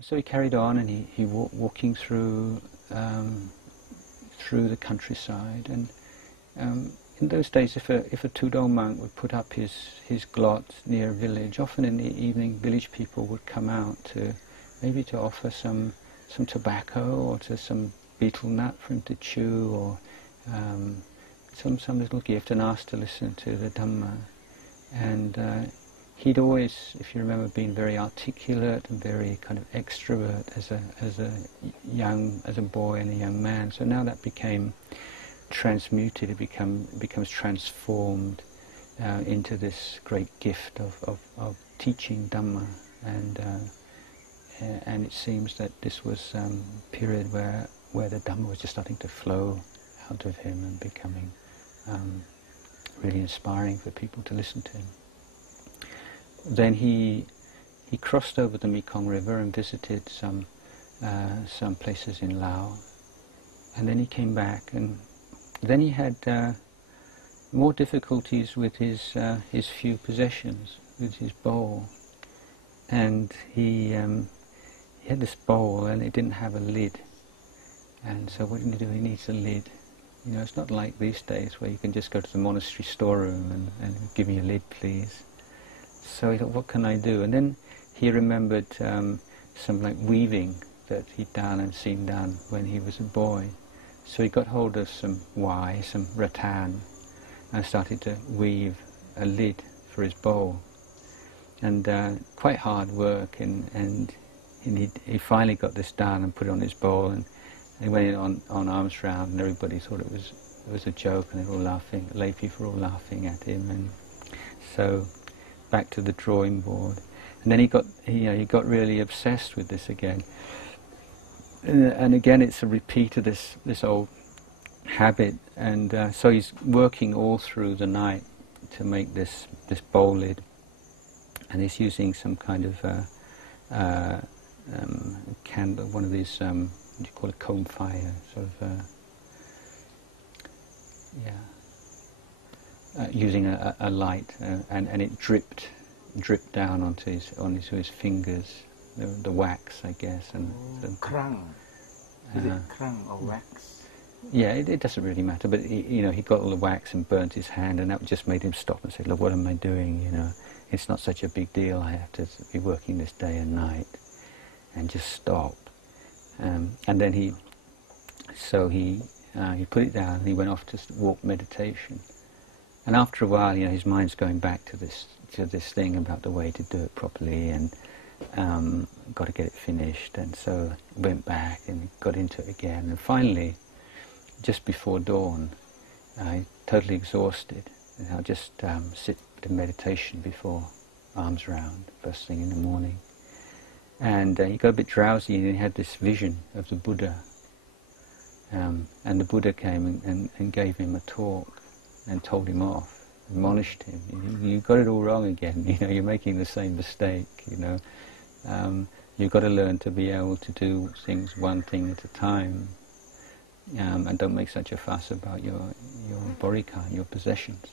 So he carried on, and he walking through through the countryside. And in those days, if a Tudong monk would put up his glot near a village, often in the evening, village people would come out to maybe to offer some tobacco or to some betel nut for him to chew, or some little gift, and ask to listen to the Dhamma. And he'd always, if you remember, been very articulate and very kind of extrovert as a boy and a young man. So now that became transmuted. It becomes transformed into this great gift of teaching Dhamma. And it seems that this was a period where the Dhamma was just starting to flow out of him and becoming really inspiring for people to listen to him. Then he crossed over the Mekong River and visited some places in Laos, and then he came back, and then he had more difficulties with his few possessions, with his bowl, and he had this bowl and it didn't have a lid, and so what did he do? He needs a lid. You know, it's not like these days where you can just go to the monastery storeroom and give me a lid, please. So he thought, what can I do? And then he remembered some like weaving that he'd done and seen done when he was a boy. So he got hold of some some rattan, and started to weave a lid for his bowl. And quite hard work, and he finally got this done and put it on his bowl, and he went in on arms round, and everybody thought it was a joke, and they were all laughing, lay people were all laughing at him. And so back to the drawing board, and then he got really obsessed with this again, and again it's a repeat of this old habit, and so he's working all through the night to make this bowl lid, and he's using some kind of candle, one of these what do you call it, comb fire, sort of using a light, and it dripped down onto his fingers, the wax, I guess. And krang. Is it krang or wax? Yeah, it doesn't really matter, but he got all the wax and burnt his hand, and that just made him stop and say, look, what am I doing? You know, it's not such a big deal. I have to be working this day and night, and just stop. And then he put it down, and he went off to walk meditation. And after a while, his mind's going back to this thing about the way to do it properly, and got to get it finished. And so he went back and got into it again. And finally, just before dawn, totally exhausted, and I'll just sit in meditation before arms round, first thing in the morning. And he got a bit drowsy, and he had this vision of the Buddha. And the Buddha came and gave him a talk and told him off, admonished him. You got it all wrong again. You're making the same mistake. You've got to learn to be able to do things one thing at a time, and don't make such a fuss about your bodhika, your possessions.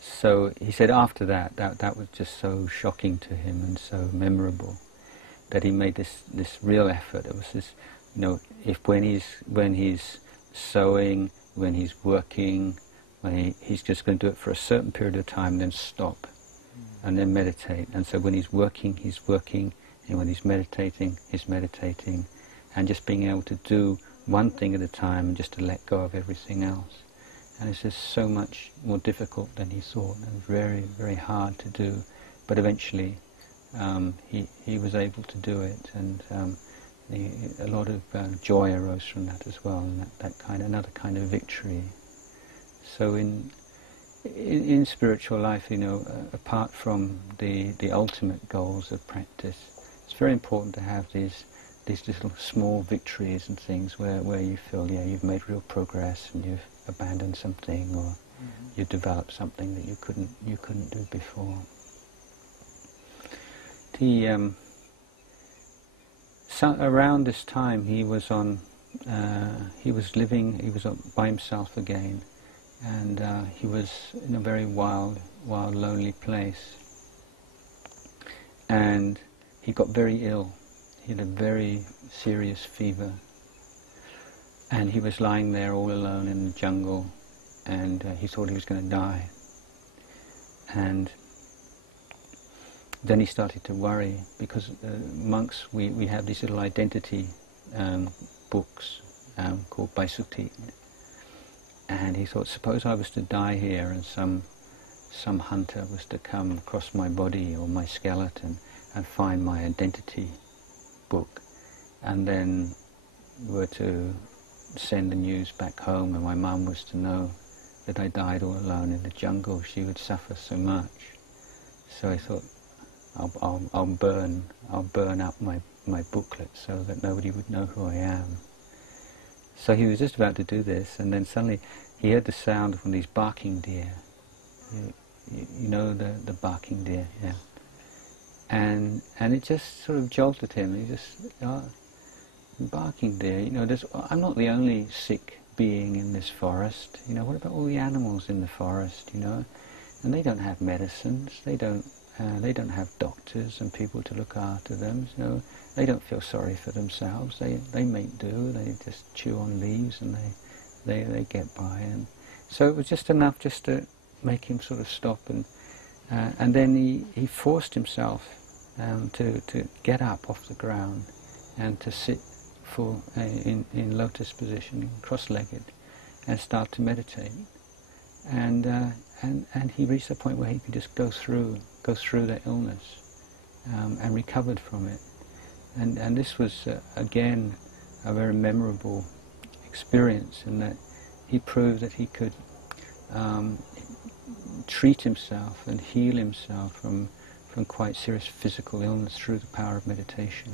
So he said after that was just so shocking to him and so memorable that he made this real effort. It was this, if when he's sewing, when he's working, he's just going to do it for a certain period of time, then stop, and then meditate. And so when he's working, and when he's meditating, and just being able to do one thing at a time, and just to let go of everything else. And it's just so much more difficult than he thought, and very, very hard to do. But eventually, he was able to do it, and a lot of joy arose from that as well, and another kind of victory. So in spiritual life, apart from the ultimate goals of practice, it's very important to have these little small victories and things where you feel, you've made real progress, and you've abandoned something, or you developed something that you couldn't do before. Around this time, he was by himself again, and he was in a very wild, lonely place. And he got very ill. He had a very serious fever. And he was lying there all alone in the jungle, and he thought he was going to die. And then he started to worry, because monks, we have these little identity books called Baisuti. And he thought, suppose I was to die here and some hunter was to come across my body or my skeleton and find my identity book, and then were to send the news back home, and my mum was to know that I died all alone in the jungle, she would suffer so much. So I thought, I'll burn up my booklet so that nobody would know who I am. So he was just about to do this, and then suddenly he heard the sound of one of these barking deer. You know the barking deer, yeah. And it just sort of jolted him. He just, barking deer, you know, I'm not the only sick being in this forest. You know, what about all the animals in the forest, you know? And they don't have medicines, they don't have doctors and people to look after them, you know. They don't feel sorry for themselves, they make do, they just chew on leaves and they get by. And so it was just enough just to make him sort of stop, and then he forced himself to get up off the ground and to sit in lotus position, cross-legged, and start to meditate. And he reached a point where he could just go through that illness and recovered from it. And this was again a very memorable experience, in that he proved that he could treat himself and heal himself from quite serious physical illness through the power of meditation.